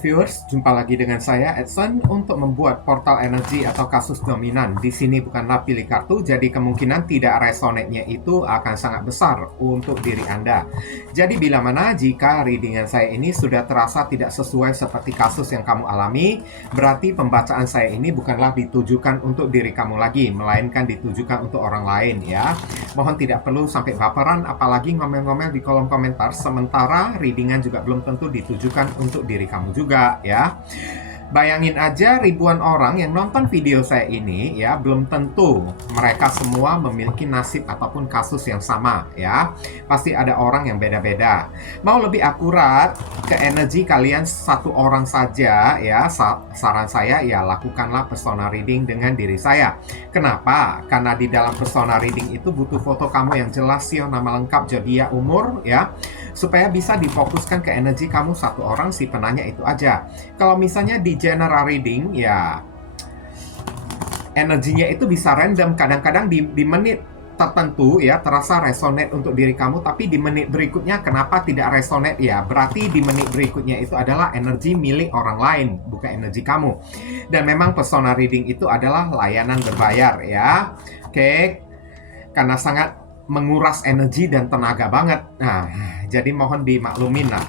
viewers, jumpa lagi dengan saya Edson untuk membuat portal energi atau kasus dominan. Di sini bukanlah pilih kartu, jadi kemungkinan tidak resonate-nya itu akan sangat besar untuk diri Anda. Jadi bila mana jika readingan saya ini sudah terasa tidak sesuai seperti kasus yang kamu alami, berarti pembacaan saya ini bukanlah ditujukan untuk diri kamu lagi, melainkan ditujukan untuk orang lain ya. Mohon tidak perlu sampai baperan, apalagi ngomel-ngomel di kolom komentar, sementara readingan juga belum tentu ditujukan untuk diri kamu juga ya. Bayangin aja ribuan orang yang nonton video saya ini ya, belum tentu mereka semua memiliki nasib ataupun kasus yang sama ya. Pasti ada orang yang beda-beda. Mau lebih akurat ke energi kalian satu orang saja ya, saran saya ya lakukanlah persona reading dengan diri saya. Kenapa? Karena di dalam persona reading itu butuh foto kamu yang jelas, sio, nama lengkap, zodiak, umur ya, supaya bisa difokuskan ke energi kamu satu orang si penanya itu aja. Kalau misalnya di general reading ya energinya itu bisa random, kadang-kadang di menit tertentu ya terasa resonate untuk diri kamu, tapi di menit berikutnya kenapa tidak resonate ya, berarti di menit berikutnya itu adalah energi milik orang lain, bukan energi kamu. Dan memang persona reading itu adalah layanan berbayar ya. Oke, karena sangat menguras energi dan tenaga banget. Nah, jadi mohon dimaklumin lah.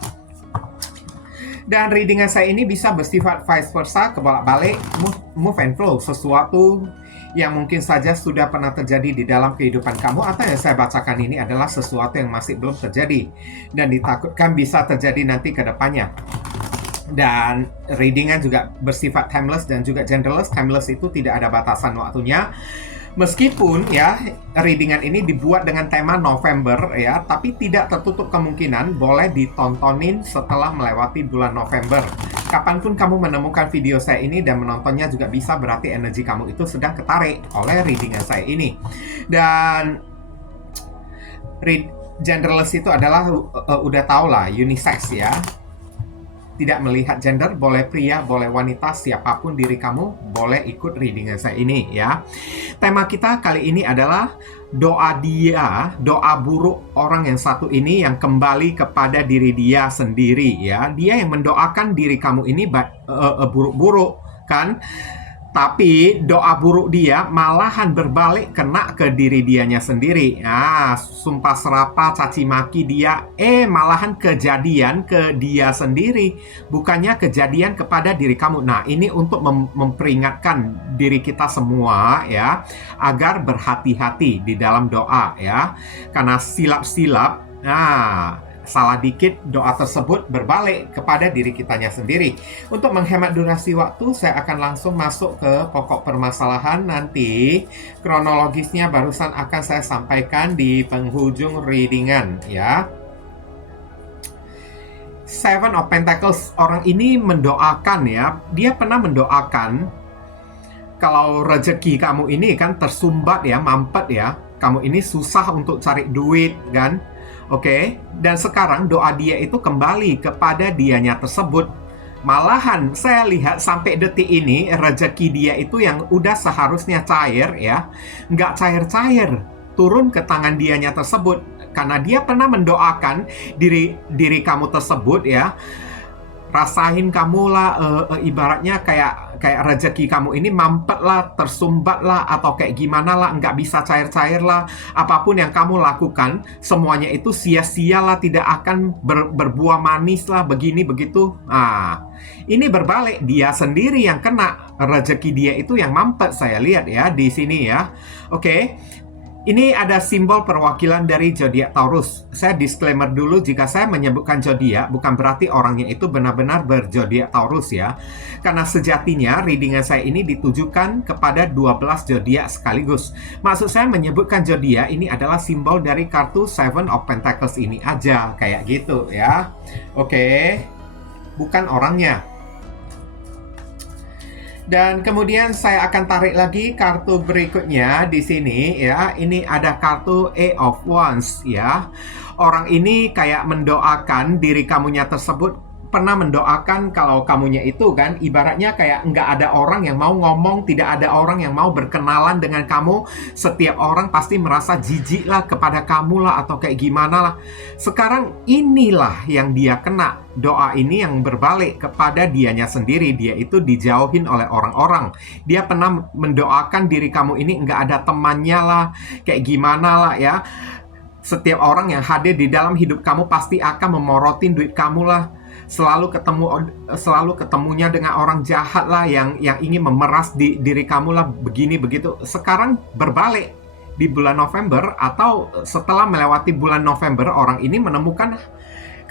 Dan readingan saya ini bisa bersifat vice versa, kebolak-balik, move and flow, sesuatu yang mungkin saja sudah pernah terjadi di dalam kehidupan kamu, atau yang saya bacakan ini adalah sesuatu yang masih belum terjadi dan ditakutkan bisa terjadi nanti ke depannya. Dan readingan juga bersifat timeless dan juga genderless. Timeless itu tidak ada batasan waktunya. Meskipun ya readingan ini dibuat dengan tema November ya, tapi tidak tertutup kemungkinan boleh ditontonin setelah melewati bulan November. Kapanpun kamu menemukan video saya ini dan menontonnya juga bisa, berarti energi kamu itu sedang ketarik oleh readingan saya ini. Dan genderless itu adalah udah tau lah, unisex ya. Tidak melihat gender, boleh pria, boleh wanita, siapapun diri kamu, boleh ikut readingan saya ini ya. Tema kita kali ini adalah doa buruk orang yang satu ini yang kembali kepada diri dia sendiri ya. Dia yang mendoakan diri kamu ini buruk-buruk kan. Tapi doa buruk dia malahan berbalik kena ke diri dianya sendiri. Sumpah serapah, caci maki dia, malahan kejadian ke dia sendiri, bukannya kejadian kepada diri kamu. Nah, ini untuk memperingatkan diri kita semua ya, agar berhati-hati di dalam doa ya. Karena silap-silap, salah dikit doa tersebut berbalik kepada diri kitanya sendiri. Untuk menghemat durasi waktu, saya akan langsung masuk ke pokok permasalahan. Nanti kronologisnya barusan akan saya sampaikan di penghujung readingan ya. Seven of Pentacles, orang ini mendoakan ya, dia pernah mendoakan kalau rezeki kamu ini kan tersumbat ya, mampet ya, kamu ini susah untuk cari duit kan. Oke, dan sekarang doa dia itu kembali kepada dianya tersebut. Malahan saya lihat sampai detik ini rezeki dia itu yang udah seharusnya cair ya, nggak cair-cair, turun ke tangan dianya tersebut. Karena dia pernah mendoakan diri kamu tersebut ya, rasain kamu lah ibaratnya kayak rezeki kamu ini mampet lah, tersumbat lah, atau kayak gimana lah, nggak bisa cair-cair lah. Apapun yang kamu lakukan, semuanya itu sia-sia lah, tidak akan berbuah manis lah, begini begitu. Ini berbalik, dia sendiri yang kena, rezeki dia itu yang mampet, saya lihat ya di sini ya. Oke. Ini ada simbol perwakilan dari zodiak Taurus. Saya disclaimer dulu, jika saya menyebutkan zodiak bukan berarti orangnya itu benar-benar berzodiak Taurus ya. Karena sejatinya readingan saya ini ditujukan kepada 12 zodiak sekaligus. Maksud saya menyebutkan zodiak ini adalah simbol dari kartu Seven of Pentacles ini aja, kayak gitu ya. Oke. Bukan orangnya. Dan kemudian saya akan tarik lagi kartu berikutnya di sini ya. Ini ada kartu A of Wands ya. Orang ini kayak mendoakan diri kamunya tersebut pernah mendoakan kalau kamunya itu kan ibaratnya kayak nggak ada orang yang mau ngomong, tidak ada orang yang mau berkenalan dengan kamu. Setiap orang pasti merasa jijik lah kepada kamu lah atau kayak gimana lah. Sekarang inilah yang dia kena. Doa ini yang berbalik kepada dianya sendiri. Dia itu dijauhin oleh orang-orang. Dia pernah mendoakan diri kamu ini nggak ada temannya lah, kayak gimana lah ya. Setiap orang yang hadir di dalam hidup kamu pasti akan memorotin duit kamu lah. Selalu ketemunya dengan orang jahat lah yang ingin memeras diri kamu lah, begini begitu. Sekarang berbalik di bulan November atau setelah melewati bulan November, orang ini menemukan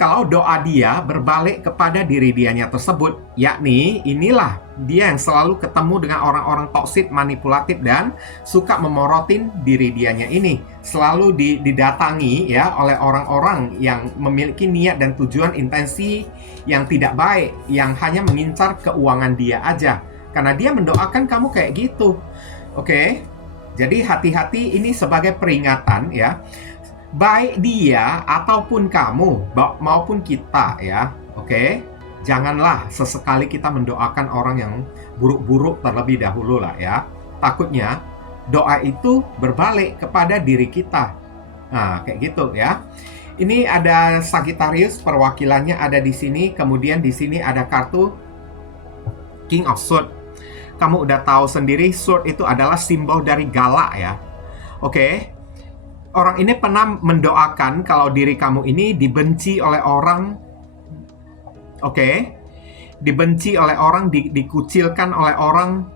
kalau doa dia berbalik kepada diri dianya tersebut, yakni inilah dia yang selalu ketemu dengan orang-orang toksik, manipulatif, dan suka memorotin diri dianya ini. Selalu didatangi ya oleh orang-orang yang memiliki niat dan tujuan intensi yang tidak baik, yang hanya mengincar keuangan dia aja. Karena dia mendoakan kamu kayak gitu. Oke? Jadi hati-hati, ini sebagai peringatan ya. Baik dia ataupun kamu maupun kita ya, oke? Janganlah sesekali kita mendoakan orang yang buruk-buruk terlebih dahulu lah ya. Takutnya doa itu berbalik kepada diri kita. Nah, kayak gitu ya. Ini ada Sagittarius, perwakilannya ada di sini. Kemudian di sini ada kartu King of Swords. Kamu udah tahu sendiri, sword itu adalah simbol dari galak ya. Oke? Orang ini pernah mendoakan kalau diri kamu ini dibenci oleh orang, oke? Dibenci oleh orang, dikucilkan oleh orang.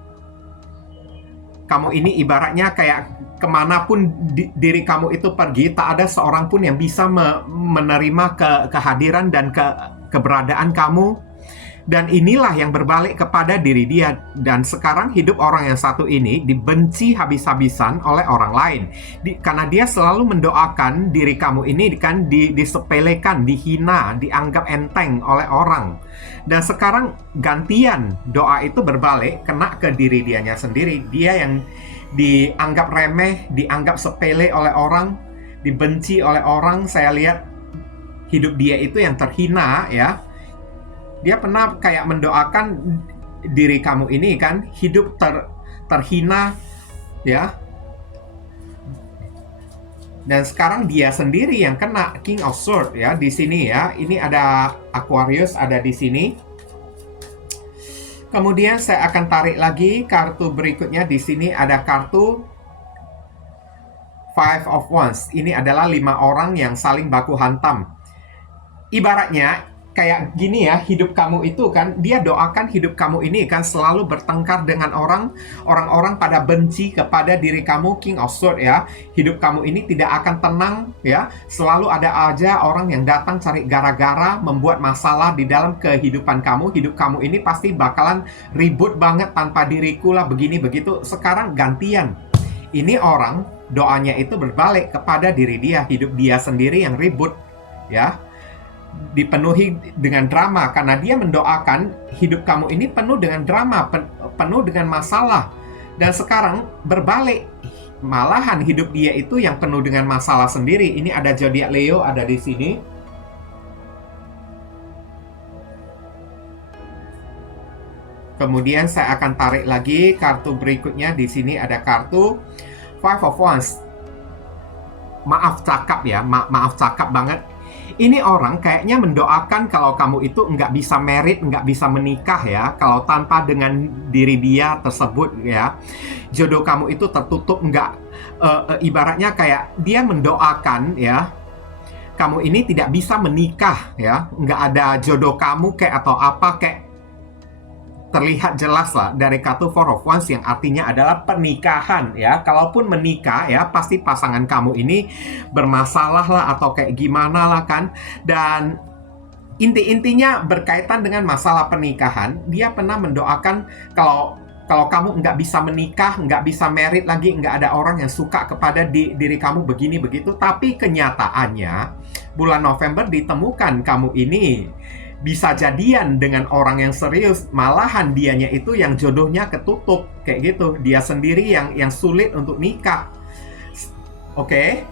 Kamu ini ibaratnya kayak kemanapun diri kamu itu pergi, tak ada seorang pun yang bisa menerima kehadiran dan keberadaan kamu. Dan inilah yang berbalik kepada diri dia. Dan sekarang hidup orang yang satu ini dibenci habis-habisan oleh orang lain. Karena dia selalu mendoakan diri kamu ini kan disepelekan, dihina, dianggap enteng oleh orang. Dan sekarang gantian doa itu berbalik, kena ke diri dianya sendiri. Dia yang dianggap remeh, dianggap sepele oleh orang, dibenci oleh orang. Saya lihat hidup dia itu yang terhina ya. Dia pernah kayak mendoakan diri kamu ini kan hidup terhina ya. Dan sekarang dia sendiri yang kena King of Swords ya di sini ya. Ini ada Aquarius ada di sini. Kemudian saya akan tarik lagi kartu berikutnya. Di sini ada kartu Five of Wands. Ini adalah 5 orang yang saling baku hantam. Ibaratnya kayak gini ya, hidup kamu itu kan, dia doakan hidup kamu ini kan selalu bertengkar dengan orang-orang pada benci kepada diri kamu, King of Swords ya. Hidup kamu ini tidak akan tenang ya, selalu ada aja orang yang datang cari gara-gara, membuat masalah di dalam kehidupan kamu. Hidup kamu ini pasti bakalan ribut banget tanpa diriku lah, begini begitu. Sekarang gantian, ini orang doanya itu berbalik kepada diri dia, hidup dia sendiri yang ribut ya, dipenuhi dengan drama. Karena dia mendoakan hidup kamu ini penuh dengan drama, penuh dengan masalah. Dan sekarang berbalik, malahan hidup dia itu yang penuh dengan masalah sendiri. Ini ada zodiak Leo ada di sini. Kemudian saya akan tarik lagi kartu berikutnya. Di sini ada kartu Five of Wands. Maaf cakap ya, maaf cakap banget. Ini orang kayaknya mendoakan kalau kamu itu nggak bisa married, nggak bisa menikah ya. Kalau tanpa dengan diri dia tersebut ya. Jodoh kamu itu tertutup, ibaratnya kayak dia mendoakan ya. Kamu ini tidak bisa menikah ya. Nggak ada jodoh kamu kayak atau apa kayak. Terlihat jelas lah dari kartu Four of Wands yang artinya adalah pernikahan ya. Kalaupun menikah ya pasti pasangan kamu ini bermasalah lah atau kayak gimana lah kan. Dan intinya berkaitan dengan masalah pernikahan. Dia pernah mendoakan kalau kamu nggak bisa menikah, nggak bisa married lagi, nggak ada orang yang suka kepada diri kamu begini begitu. Tapi kenyataannya bulan November ditemukan kamu ini bisa jadian dengan orang yang serius, malahan dianya itu yang jodohnya ketutup kayak gitu. Dia sendiri yang sulit untuk nikah. Oke.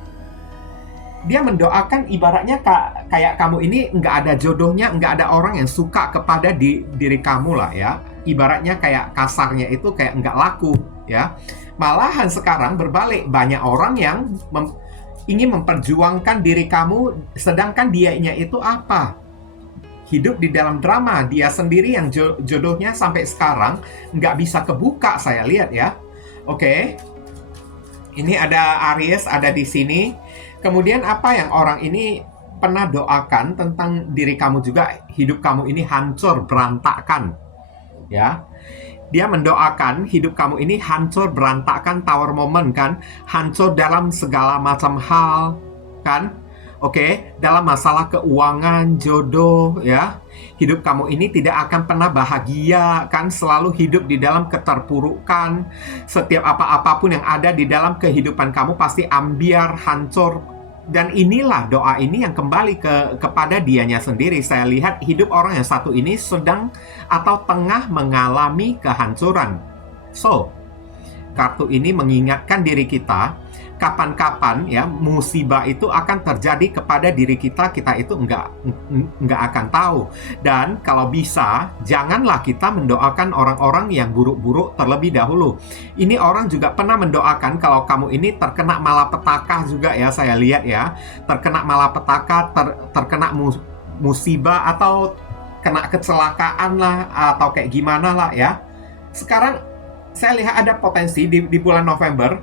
dia mendoakan ibaratnya kayak kamu ini nggak ada jodohnya, nggak ada orang yang suka kepada diri kamu lah ya. Ibaratnya kayak kasarnya itu kayak nggak laku ya. Malahan sekarang berbalik, banyak orang yang ingin memperjuangkan diri kamu, sedangkan dianya itu apa? Hidup di dalam drama, dia sendiri yang jodohnya sampai sekarang nggak bisa kebuka, saya lihat ya. Oke. Ini ada Aries, ada di sini. Kemudian apa yang orang ini pernah doakan tentang diri kamu juga, hidup kamu ini hancur, berantakan. Ya. Dia mendoakan hidup kamu ini hancur, berantakan, Tower Moment kan, hancur dalam segala macam hal, kan? Oke, dalam masalah keuangan, jodoh, ya. Hidup kamu ini tidak akan pernah bahagia, kan? Selalu hidup di dalam keterpurukan. Setiap apapun yang ada di dalam kehidupan kamu pasti ambiar, hancur. Dan inilah doa ini yang kembali kepada dianya sendiri. Saya lihat hidup orang yang satu ini sedang atau tengah mengalami kehancuran. So, kartu ini mengingatkan diri kita, kapan-kapan ya musibah itu akan terjadi kepada diri kita itu nggak akan tahu. Dan kalau bisa, janganlah kita mendoakan orang-orang yang buruk-buruk terlebih dahulu. Ini orang juga pernah mendoakan kalau kamu ini terkena malapetaka juga ya, saya lihat ya, terkena malapetaka, terkena musibah atau kena kecelakaan lah, atau kayak gimana lah ya. Sekarang saya lihat ada potensi di bulan November,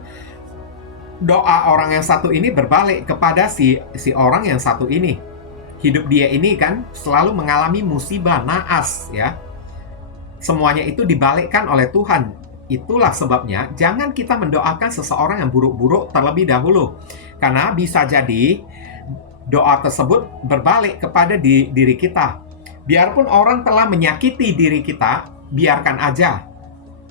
doa orang yang satu ini berbalik kepada si orang yang satu ini. Hidup dia ini kan selalu mengalami musibah, naas ya. Semuanya itu dibalikkan oleh Tuhan. Itulah sebabnya jangan kita mendoakan seseorang yang buruk-buruk terlebih dahulu. Karena bisa jadi doa tersebut berbalik kepada diri kita. Biarpun orang telah menyakiti diri kita, biarkan aja.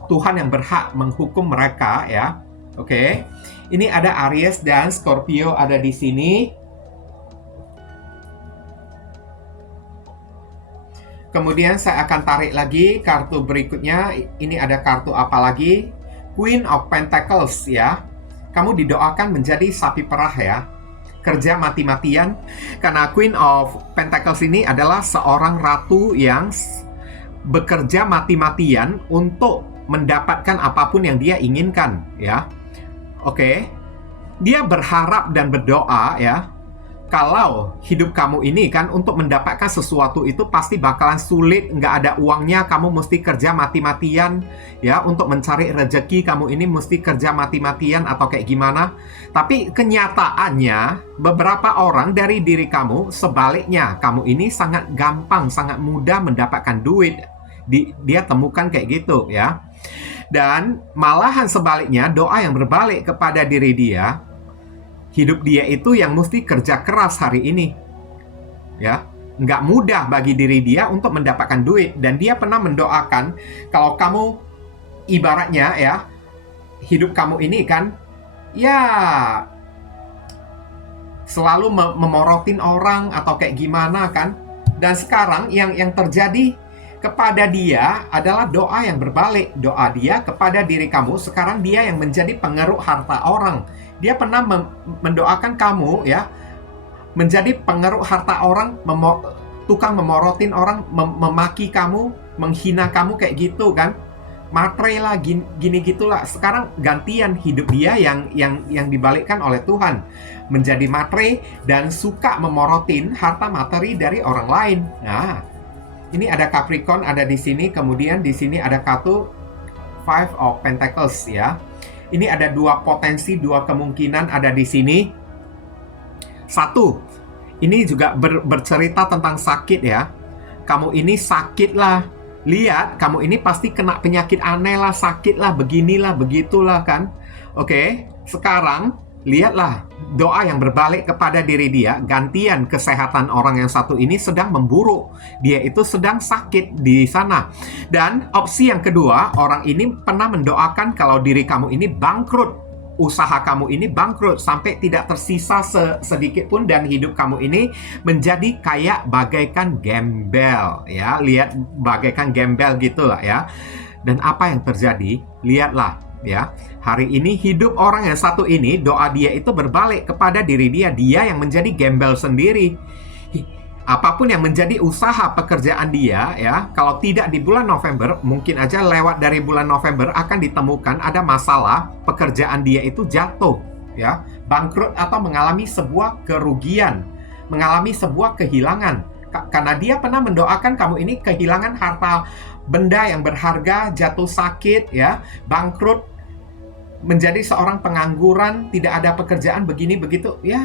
Tuhan yang berhak menghukum mereka ya. Oke. Ini ada Aries dan Scorpio ada di sini. Kemudian saya akan tarik lagi kartu berikutnya. Ini ada kartu apa lagi? Queen of Pentacles ya. Kamu didoakan menjadi sapi perah ya. Kerja mati-matian. Karena Queen of Pentacles ini adalah seorang ratu yang bekerja mati-matian untuk mendapatkan apapun yang dia inginkan ya. Oke. Dia berharap dan berdoa ya, kalau hidup kamu ini kan untuk mendapatkan sesuatu itu pasti bakalan sulit, nggak ada uangnya, kamu mesti kerja mati-matian ya. Untuk mencari rezeki kamu ini mesti kerja mati-matian atau kayak gimana. Tapi kenyataannya beberapa orang dari diri kamu sebaliknya, kamu ini sangat gampang, sangat mudah mendapatkan duit. Dia temukan kayak gitu ya. Dan malahan sebaliknya, doa yang berbalik kepada diri dia, hidup dia itu yang mesti kerja keras hari ini ya. Nggak mudah bagi diri dia untuk mendapatkan duit. Dan dia pernah mendoakan kalau kamu ibaratnya ya, hidup kamu ini kan ya selalu memorotin orang atau kayak gimana kan. Dan sekarang yang terjadi kepada dia adalah doa yang berbalik. Doa dia kepada diri kamu, sekarang dia yang menjadi pengeruk harta orang. Dia pernah mendoakan kamu ya, menjadi pengeruk harta orang, tukang memorotin orang, memaki kamu, menghina kamu kayak gitu kan. Matre lah, gini gitulah. Sekarang gantian hidup dia yang dibalikkan oleh Tuhan, menjadi matre dan suka memorotin harta materi dari orang lain. Nah, ini ada Capricorn ada di sini, kemudian di sini ada kartu Five of Pentacles ya. Ini ada dua potensi, dua kemungkinan ada di sini. Satu, ini juga bercerita tentang sakit ya. Kamu ini sakit lah. Lihat, kamu ini pasti kena penyakit aneh lah, sakit lah, beginilah, begitulah kan. Oke, sekarang lihatlah doa yang berbalik kepada diri dia, gantian kesehatan orang yang satu ini sedang memburuk. Dia itu sedang sakit di sana. Dan opsi yang kedua, orang ini pernah mendoakan kalau diri kamu ini bangkrut. Usaha kamu ini bangkrut sampai tidak tersisa sedikit pun dan hidup kamu ini menjadi kayak bagaikan gembel ya. Lihat bagaikan gembel gitulah ya. Dan apa yang terjadi? Lihatlah, ya. Hari ini hidup orang yang satu ini, doa dia itu berbalik kepada diri dia. Dia yang menjadi gembel sendiri. Apapun yang menjadi usaha pekerjaan dia, ya, kalau tidak di bulan November, mungkin aja lewat dari bulan November akan ditemukan ada masalah pekerjaan dia itu jatuh, ya, bangkrut atau mengalami sebuah kerugian, mengalami sebuah kehilangan. Karena dia pernah mendoakan kamu ini kehilangan harta benda yang berharga, jatuh sakit, ya, bangkrut, menjadi seorang pengangguran, tidak ada pekerjaan begini begitu, ya.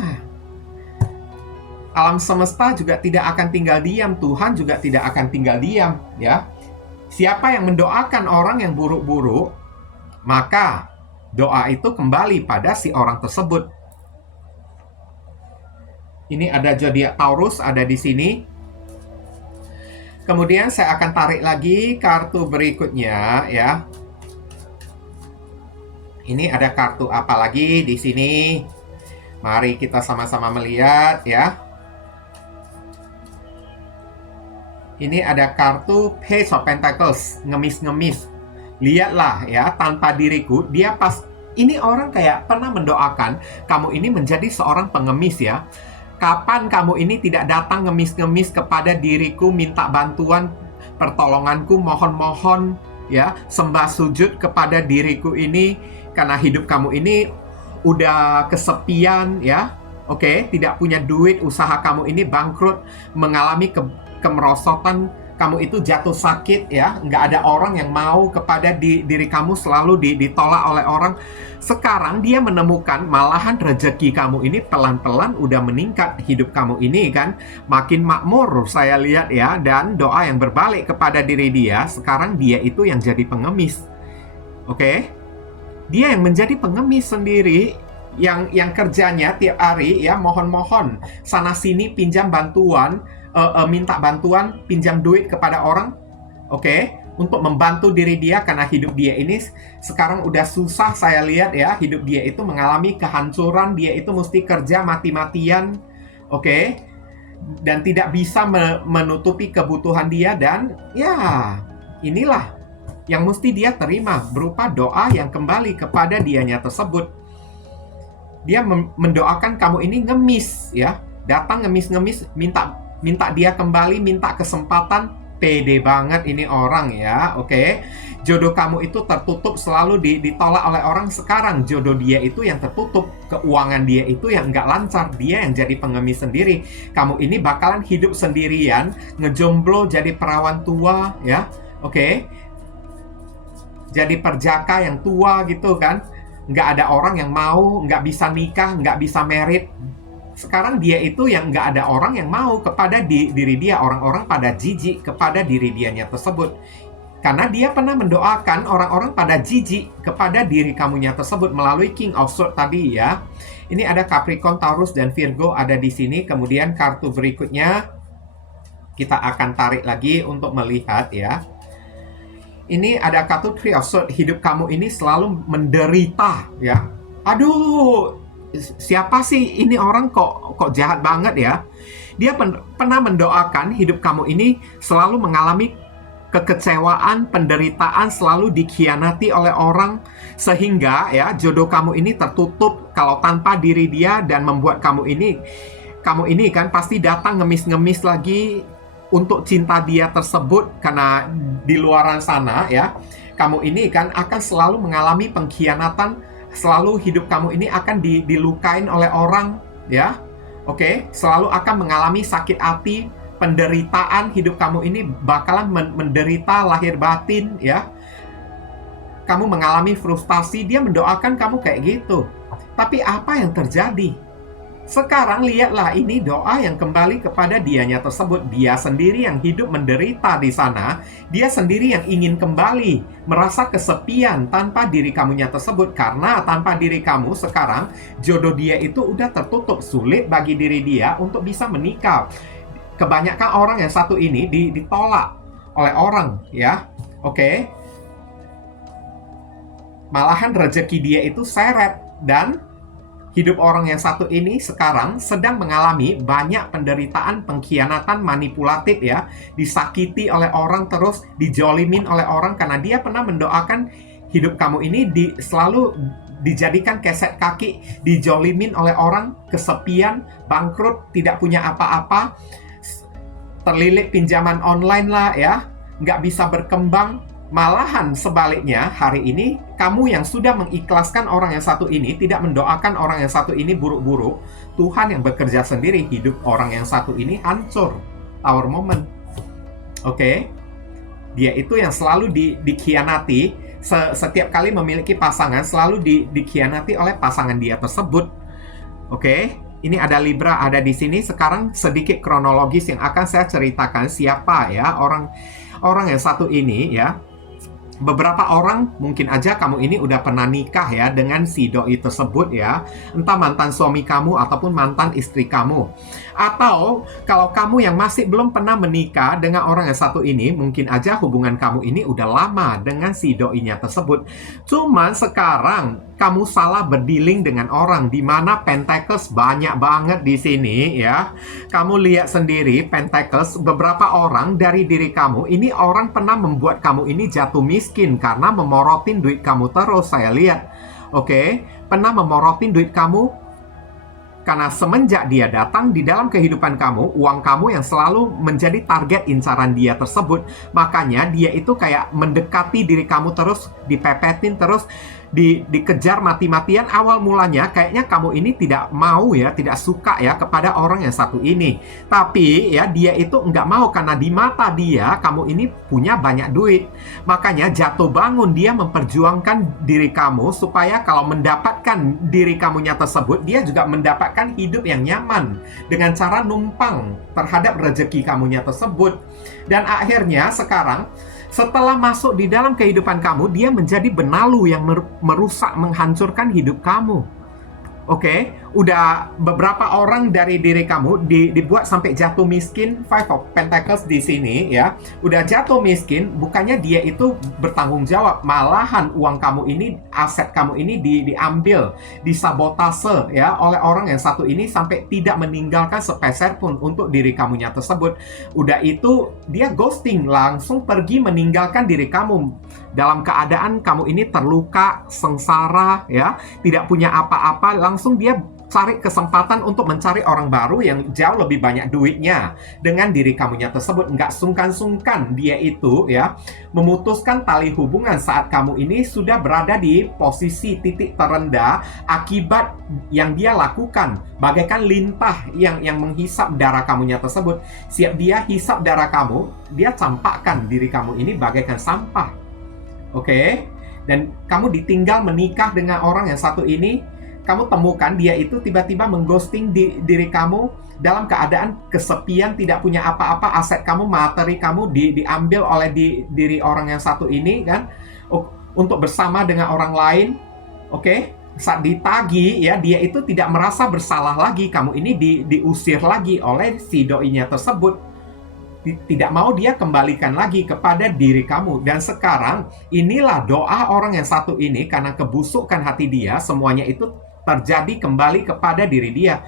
Alam semesta juga tidak akan tinggal diam, Tuhan juga tidak akan tinggal diam, ya. Siapa yang mendoakan orang yang buruk-buruk, maka doa itu kembali pada si orang tersebut. Ini ada zodiak Taurus ada di sini. Kemudian saya akan tarik lagi kartu berikutnya, ya. Ini ada kartu apa lagi di sini? Mari kita sama-sama melihat, ya. Ini ada kartu Page of Pentacles, ngemis-ngemis. Lihatlah ya, tanpa diriku, dia pas ini orang kayak pernah mendoakan kamu ini menjadi seorang pengemis ya. Kapan kamu ini tidak datang ngemis-ngemis kepada diriku, minta bantuan, pertolonganku, mohon-mohon ya, sembah sujud kepada diriku ini karena hidup kamu ini udah kesepian ya. Oke, tidak punya duit, usaha kamu ini bangkrut, mengalami kemerosotan, kamu itu jatuh sakit ya, nggak ada orang yang mau kepada diri kamu, selalu ditolak oleh orang. Sekarang dia menemukan malahan rezeki kamu ini pelan-pelan udah meningkat, hidup kamu ini kan makin makmur saya lihat ya, dan doa yang berbalik kepada diri dia, sekarang dia itu yang jadi pengemis. Oke? Dia yang menjadi pengemis sendiri, yang kerjanya tiap hari ya mohon-mohon sana sini pinjam bantuan, minta bantuan, pinjam duit kepada orang, oke, untuk membantu diri dia karena hidup dia ini sekarang udah susah saya lihat ya, hidup dia itu mengalami kehancuran, dia itu mesti kerja mati-matian, oke, dan tidak bisa menutupi kebutuhan dia, dan ya inilah yang mesti dia terima berupa doa yang kembali kepada dianya tersebut. Dia mendoakan kamu ini ngemis ya, datang ngemis-ngemis, minta dia kembali, minta kesempatan. Pede banget ini orang ya, oke. Jodoh kamu itu tertutup, selalu ditolak oleh orang. Sekarang jodoh dia itu yang tertutup, keuangan dia itu yang nggak lancar, dia yang jadi pengemis sendiri. Kamu ini bakalan hidup sendirian, ngejomblo jadi perawan tua ya, oke. Jadi perjaka yang tua gitu kan, nggak ada orang yang mau, nggak bisa nikah, nggak bisa merit. Sekarang dia itu yang nggak ada orang yang mau kepada diri dia. Orang-orang pada jijik kepada diri dianya tersebut. Karena dia pernah mendoakan orang-orang pada jijik kepada diri kamunya tersebut melalui King of Swords tadi ya. Ini ada Capricorn, Taurus, dan Virgo ada di sini. Kemudian kartu berikutnya kita akan tarik lagi untuk melihat ya. Ini ada kartu Three of Swords. Hidup kamu ini selalu menderita ya. Aduh, siapa sih ini orang kok jahat banget ya? Dia pernah mendoakan hidup kamu ini selalu mengalami kekecewaan, penderitaan, selalu dikhianati oleh orang, sehingga ya jodoh kamu ini tertutup kalau tanpa diri dia, dan membuat kamu ini kan pasti datang ngemis-ngemis lagi untuk cinta dia tersebut, karena di luaran sana ya kamu ini kan akan selalu mengalami pengkhianatan. Selalu hidup kamu ini akan dilukain oleh orang ya, oke. Selalu akan mengalami sakit hati, penderitaan. Hidup kamu ini bakalan menderita lahir batin ya. Kamu mengalami frustasi. Dia mendoakan kamu kayak gitu. Tapi apa yang terjadi? Sekarang lihatlah, ini doa yang kembali kepada dianya tersebut. Dia sendiri yang hidup menderita di sana. Dia sendiri yang ingin kembali, merasa kesepian tanpa diri kamunya tersebut. Karena tanpa diri kamu sekarang, jodoh dia itu udah tertutup. Sulit bagi diri dia untuk bisa menikah. Kebanyakan orang yang satu ini ditolak oleh orang ya, oke. Malahan rezeki dia itu seret, dan hidup orang yang satu ini sekarang sedang mengalami banyak penderitaan, pengkhianatan, manipulatif ya. Disakiti oleh orang terus, dijolimin oleh orang karena dia pernah mendoakan hidup kamu ini selalu dijadikan kesek kaki, dijolimin oleh orang, kesepian, bangkrut, tidak punya apa-apa, terlilit pinjaman online lah ya, nggak bisa berkembang. Malahan sebaliknya, hari ini kamu yang sudah mengikhlaskan orang yang satu ini, tidak mendoakan orang yang satu ini buruk-buruk, Tuhan yang bekerja sendiri, hidup orang yang satu ini hancur. Our moment. Oke? Dia itu yang selalu dikhianati. Setiap kali memiliki pasangan selalu dikhianati oleh pasangan dia tersebut. Oke, ini ada Libra ada di sini. Sekarang sedikit kronologis yang akan saya ceritakan siapa ya orang yang satu ini ya. Beberapa orang mungkin aja kamu ini udah pernah nikah ya dengan si doi tersebut ya. Entah mantan suami kamu ataupun mantan istri kamu. Atau kalau kamu yang masih belum pernah menikah dengan orang yang satu ini, mungkin aja hubungan kamu ini udah lama dengan si doinya tersebut. Cuman sekarang kamu salah berdealing dengan orang, di mana Pentacles banyak banget di sini ya. Kamu lihat sendiri Pentacles, beberapa orang dari diri kamu ini orang pernah membuat kamu ini jatuh miskin karena memorotin duit kamu terus. Saya lihat, oke, pernah memorotin duit kamu. Karena semenjak dia datang di dalam kehidupan kamu, uang kamu yang selalu menjadi target incaran dia tersebut. Makanya dia itu kayak mendekati diri kamu terus, dipepetin terus, dikejar mati-matian. Awal mulanya kayaknya kamu ini tidak mau ya, tidak suka ya kepada orang yang satu ini. Tapi ya dia itu nggak mau karena di mata dia kamu ini punya banyak duit. Makanya jatuh bangun dia memperjuangkan diri kamu supaya kalau mendapatkan diri kamunya tersebut, dia juga mendapatkan hidup yang nyaman dengan cara numpang terhadap rezeki kamunya tersebut. Dan akhirnya sekarang setelah masuk di dalam kehidupan kamu, dia menjadi benalu yang merusak, menghancurkan hidup kamu. Oke, udah beberapa orang dari diri kamu dibuat sampai jatuh miskin. Five of Pentacles di sini ya, udah jatuh miskin. Bukannya dia itu bertanggung jawab, malahan uang kamu ini, aset kamu ini diambil, disabotase ya oleh orang yang satu ini sampai tidak meninggalkan sepeser pun untuk diri kamunya tersebut. Udah itu dia ghosting, langsung pergi meninggalkan diri kamu dalam keadaan kamu ini terluka, sengsara ya, tidak punya apa-apa. Langsung dia cari kesempatan untuk mencari orang baru yang jauh lebih banyak duitnya dengan diri kamunya tersebut. Nggak sungkan-sungkan dia itu ya memutuskan tali hubungan saat kamu ini sudah berada di posisi titik terendah akibat yang dia lakukan. Bagaikan lintah yang menghisap darah kamunya tersebut. Siap dia hisap darah kamu, dia campakkan diri kamu ini bagaikan sampah. Oke? Dan kamu ditinggal menikah dengan orang yang satu ini. Kamu temukan dia itu tiba-tiba mengghosting diri kamu dalam keadaan kesepian, tidak punya apa-apa, aset kamu, materi kamu diambil oleh diri orang yang satu ini kan, untuk bersama dengan orang lain. Oke? Saat ditagi ya, dia itu tidak merasa bersalah lagi, kamu ini diusir lagi oleh si doinya tersebut. Tidak mau dia kembalikan lagi kepada diri kamu. Dan sekarang inilah doa orang yang satu ini, karena kebusukan hati dia, semuanya itu terjadi kembali kepada diri dia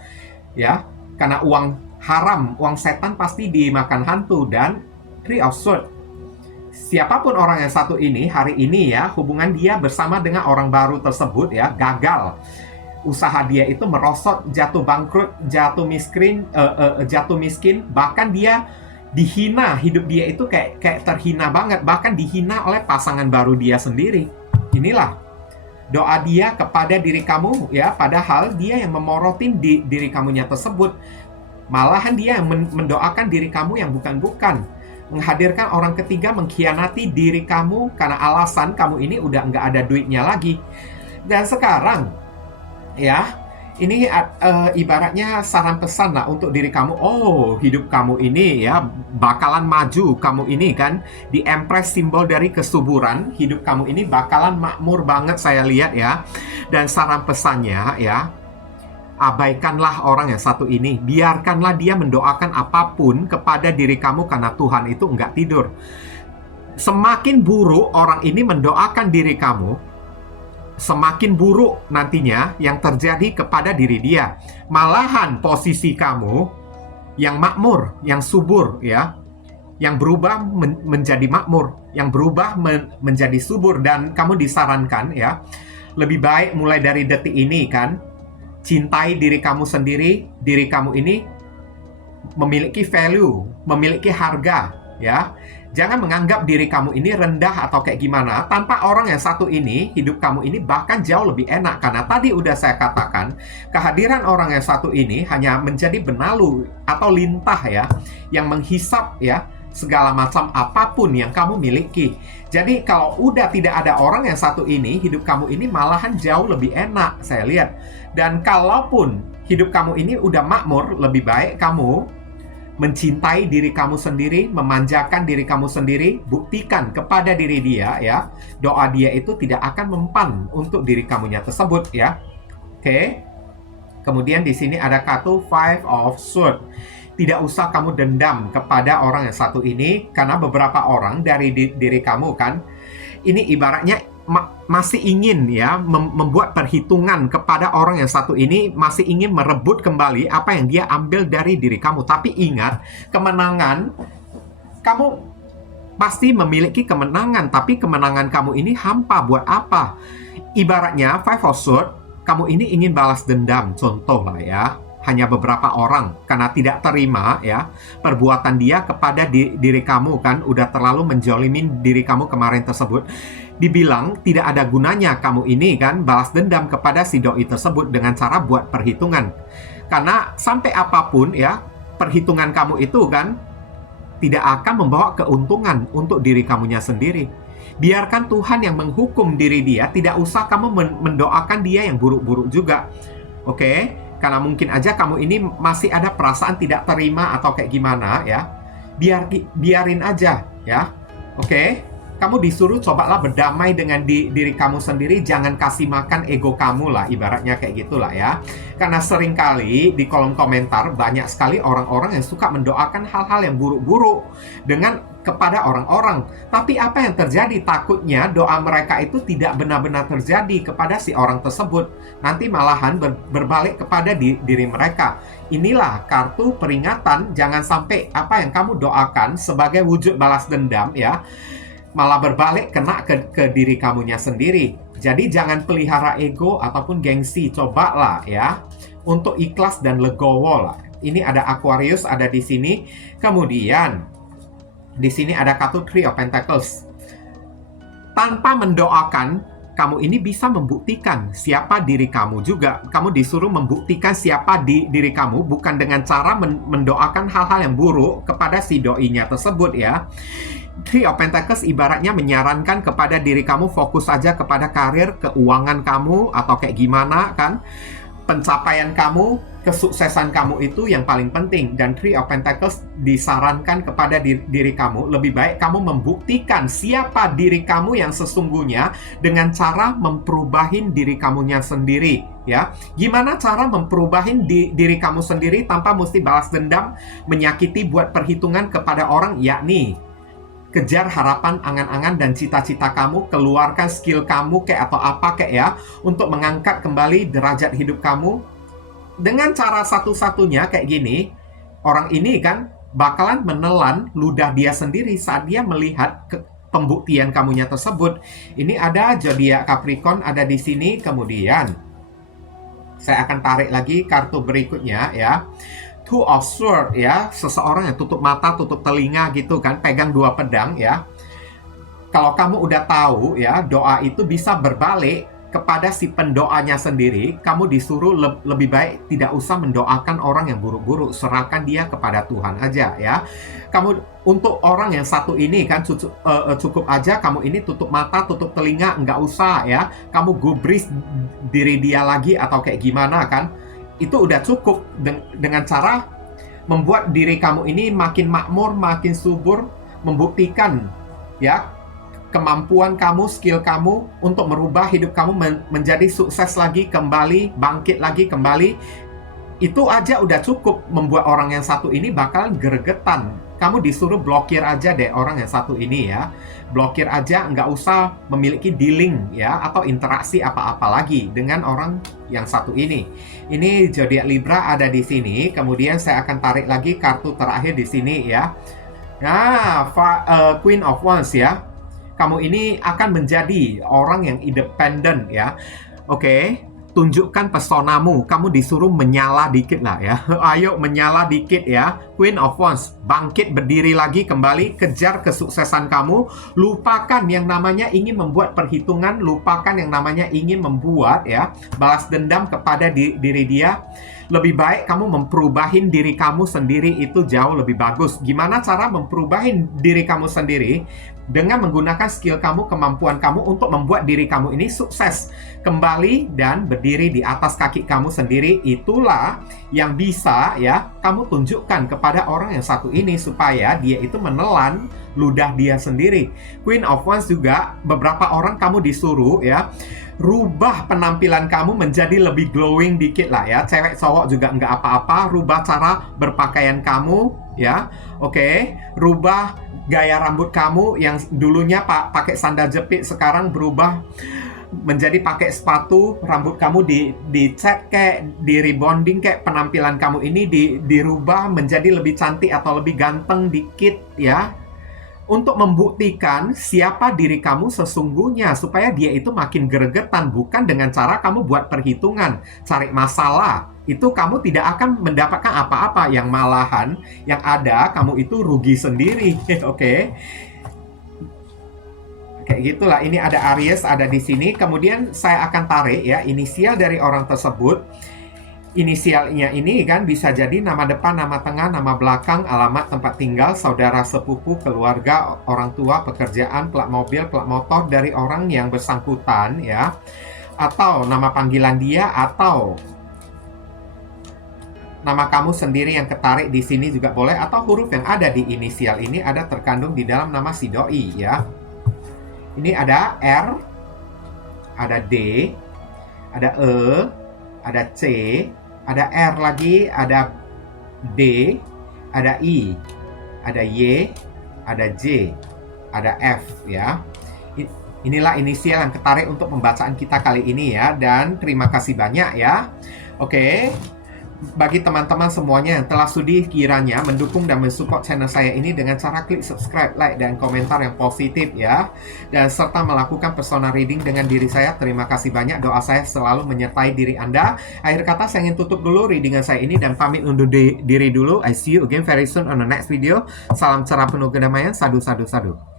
ya, karena uang haram, uang setan pasti dimakan hantu. Dan Three of Swords, siapapun orang yang satu ini hari ini ya, hubungan dia bersama dengan orang baru tersebut ya gagal, usaha dia itu merosot, jatuh bangkrut, jatuh miskin, bahkan dia dihina, hidup dia itu kayak terhina banget, bahkan dihina oleh pasangan baru dia sendiri. Inilah doa dia kepada diri kamu ya, padahal dia yang memorotin diri kamunya tersebut. Malahan dia yang mendoakan diri kamu yang bukan-bukan, menghadirkan orang ketiga, mengkhianati diri kamu karena alasan kamu ini udah nggak ada duitnya lagi. Dan sekarang ya, ini ibaratnya saran pesan lah untuk diri kamu. Oh, hidup kamu ini ya bakalan maju. Kamu ini kan di Empress, simbol dari kesuburan. Hidup kamu ini bakalan makmur banget saya lihat ya. Dan saran pesannya ya, abaikanlah orang yang satu ini. Biarkanlah dia mendoakan apapun kepada diri kamu karena Tuhan itu nggak tidur. Semakin buruk orang ini mendoakan diri kamu, semakin buruk nantinya yang terjadi kepada diri dia. Malahan posisi kamu yang makmur, yang subur ya, yang berubah menjadi makmur, yang berubah menjadi subur. Dan kamu disarankan ya, lebih baik mulai dari detik ini kan, cintai diri kamu sendiri. Diri kamu ini memiliki value, memiliki harga ya. Jangan menganggap diri kamu ini rendah atau kayak gimana. Tanpa orang yang satu ini, hidup kamu ini bahkan jauh lebih enak. Karena tadi udah saya katakan, kehadiran orang yang satu ini hanya menjadi benalu atau lintah ya, yang menghisap ya segala macam apapun yang kamu miliki. Jadi kalau udah tidak ada orang yang satu ini, hidup kamu ini malahan jauh lebih enak, saya lihat. Dan kalaupun hidup kamu ini udah makmur, lebih baik kamu mencintai diri kamu sendiri, memanjakan diri kamu sendiri, buktikan kepada diri dia ya, doa dia itu tidak akan mempan untuk diri kamunya tersebut ya. Oke. Kemudian di sini ada kartu Five of Swords. Tidak usah kamu dendam kepada orang yang satu ini, karena beberapa orang dari diri kamu kan, ini ibaratnya masih ingin ya membuat perhitungan kepada orang yang satu ini, masih ingin merebut kembali apa yang dia ambil dari diri kamu. Tapi ingat, kemenangan, kamu pasti memiliki kemenangan, tapi kemenangan kamu ini hampa. Buat apa? Ibaratnya Five of Swords, kamu ini ingin balas dendam, contoh lah ya. Hanya beberapa orang karena tidak terima ya perbuatan dia kepada diri kamu kan, udah terlalu menjolimin diri kamu kemarin tersebut. Dibilang tidak ada gunanya kamu ini kan balas dendam kepada si doi tersebut dengan cara buat perhitungan. Karena sampai apapun ya, perhitungan kamu itu kan tidak akan membawa keuntungan untuk diri kamunya sendiri. Biarkan Tuhan yang menghukum diri dia, tidak usah kamu mendoakan dia yang buruk-buruk juga. Oke? Karena mungkin aja kamu ini masih ada perasaan tidak terima atau kayak gimana ya. Biarin aja ya. Oke? Kamu disuruh cobalah berdamai dengan diri kamu sendiri, jangan kasih makan ego kamu lah, ibaratnya kayak gitulah ya. Karena seringkali di kolom komentar banyak sekali orang-orang yang suka mendoakan hal-hal yang buruk-buruk kepada orang-orang. Tapi apa yang terjadi? Takutnya doa mereka itu tidak benar-benar terjadi kepada si orang tersebut. Nanti malahan berbalik kepada diri mereka. Inilah kartu peringatan, jangan sampai apa yang kamu doakan sebagai wujud balas dendam ya, malah berbalik kena ke diri kamunya sendiri. Jadi jangan pelihara ego ataupun gengsi. Cobalah ya untuk ikhlas dan legowo lah. Ini ada Aquarius ada di sini. Kemudian di sini ada kartu Three of Pentacles. Tanpa mendoakan, kamu ini bisa membuktikan siapa diri kamu juga. Kamu disuruh membuktikan siapa diri kamu bukan dengan cara mendoakan hal-hal yang buruk kepada si doinya tersebut ya. Three of Pentacles ibaratnya menyarankan kepada diri kamu fokus aja kepada karir, keuangan kamu, atau kayak gimana kan. Pencapaian kamu, kesuksesan kamu itu yang paling penting. Dan Three of Pentacles disarankan kepada diri kamu, lebih baik kamu membuktikan siapa diri kamu yang sesungguhnya dengan cara memperubahin diri kamunya sendiri ya. Gimana cara memperubahin diri kamu sendiri tanpa mesti balas dendam, menyakiti, buat perhitungan kepada orang, yakni kejar harapan, angan-angan, dan cita-cita kamu, keluarkan skill kamu kayak atau apa kayak ya, untuk mengangkat kembali derajat hidup kamu. Dengan cara satu-satunya kayak gini, orang ini kan bakalan menelan ludah dia sendiri saat dia melihat pembuktian kamunya tersebut. Ini ada zodiak Capricorn ada di sini. Kemudian saya akan tarik lagi kartu berikutnya ya. Two of Swords ya, seseorang yang tutup mata, tutup telinga gitu kan, pegang dua pedang ya. Kalau kamu udah tahu ya, doa itu bisa berbalik kepada si pendoanya sendiri, kamu disuruh lebih baik tidak usah mendoakan orang yang buruk-buruk, serahkan dia kepada Tuhan aja ya. Kamu untuk orang yang satu ini kan cukup aja kamu ini tutup mata, tutup telinga, nggak usah ya. Kamu gubris diri dia lagi atau kayak gimana kan. Itu udah cukup dengan cara membuat diri kamu ini makin makmur, makin subur, membuktikan ya kemampuan kamu, skill kamu untuk merubah hidup kamu menjadi sukses lagi kembali, bangkit lagi kembali. Itu aja udah cukup membuat orang yang satu ini bakalan gregetan. Kamu disuruh blokir aja deh orang yang satu ini ya. Blokir aja, nggak usah memiliki dealing ya atau interaksi apa-apa lagi dengan orang yang satu ini. Ini zodiak Libra ada di sini. Kemudian saya akan tarik lagi kartu terakhir di sini ya. Queen of Wands ya. Kamu ini akan menjadi orang yang independen ya. Oke, tunjukkan pesonamu. Kamu disuruh menyala dikit lah ya. Ayo menyala dikit ya. Queen of Wands, bangkit berdiri lagi kembali, kejar kesuksesan kamu. Lupakan yang namanya ingin membuat perhitungan, lupakan yang namanya ingin membuat ya balas dendam kepada diri dia. Lebih baik kamu memperubahin diri kamu sendiri, itu jauh lebih bagus. Gimana cara memperubahin diri kamu sendiri? Dengan menggunakan skill kamu, kemampuan kamu untuk membuat diri kamu ini sukses. Kembali dan berdiri di atas kaki kamu sendiri. Itulah yang bisa ya kamu tunjukkan kepada orang yang satu ini, supaya dia itu menelan ludah dia sendiri. Queen of Wands juga, beberapa orang kamu disuruh ya rubah penampilan kamu menjadi lebih glowing dikit lah ya. Cewek cowok juga nggak apa-apa. Rubah cara berpakaian kamu ya. Oke, rubah gaya rambut kamu yang dulunya pakai sandal jepit, sekarang berubah menjadi pakai sepatu. Rambut kamu dicat kayak, di rebonding kayak, penampilan kamu ini dirubah menjadi lebih cantik atau lebih ganteng dikit ya. Untuk membuktikan siapa diri kamu sesungguhnya, supaya dia itu makin gregetan. Bukan dengan cara kamu buat perhitungan, cari masalah. Itu kamu tidak akan mendapatkan apa-apa. Yang malahan, yang ada kamu itu rugi sendiri. Oke. Kayak gitulah. Ini ada Aries ada di sini. Kemudian saya akan tarik ya inisial dari orang tersebut. Inisialnya ini kan bisa jadi nama depan, nama tengah, nama belakang, alamat tempat tinggal, saudara sepupu, keluarga, orang tua, pekerjaan, plat mobil, plat motor dari orang yang bersangkutan ya. Atau nama panggilan dia, atau nama kamu sendiri yang ketarik di sini juga boleh, atau huruf yang ada di inisial ini ada terkandung di dalam nama si doi ya. Ini ada R, ada D, ada E, ada C, ada R lagi, ada D, ada I, ada Y, ada J, ada F ya. Inilah inisial yang ketarik untuk pembacaan kita kali ini ya. Dan terima kasih banyak ya. Oke. Bagi teman-teman semuanya yang telah sudi kiranya mendukung dan mensupport channel saya ini dengan cara klik subscribe, like, dan komentar yang positif ya. Dan serta melakukan personal reading dengan diri saya. Terima kasih banyak, doa saya selalu menyertai diri Anda. Akhir kata saya ingin tutup dulu readingan saya ini dan pamit undur diri dulu. I see you again very soon on the next video. Salam cerah penuh kedamaian. Sadu, sadu, sadu.